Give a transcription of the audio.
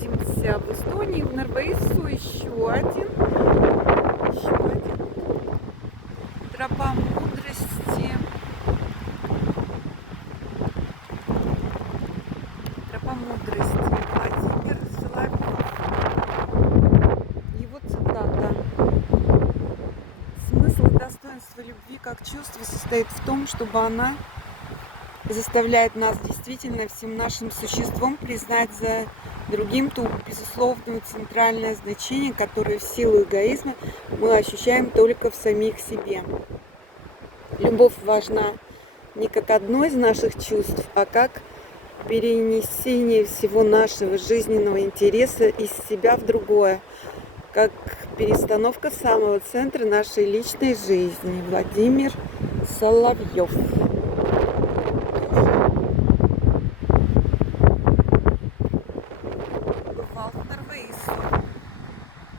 находимся в Эстонии, в Нарвейсу. Еще один. Тропа мудрости. Тропа мудрости. Владимир Соловьев. Его цитата. Смысл и достоинство любви как чувства состоит в том, чтобы она заставляет нас действительно всем нашим существом признать за другим ту безусловную центральное значение, которое в силу эгоизма мы ощущаем только в самих себе. Любовь важна не как одно из наших чувств, а как перенесение всего нашего жизненного интереса из себя в другое, как перестановка самого центра нашей личной жизни. Владимир Соловьев.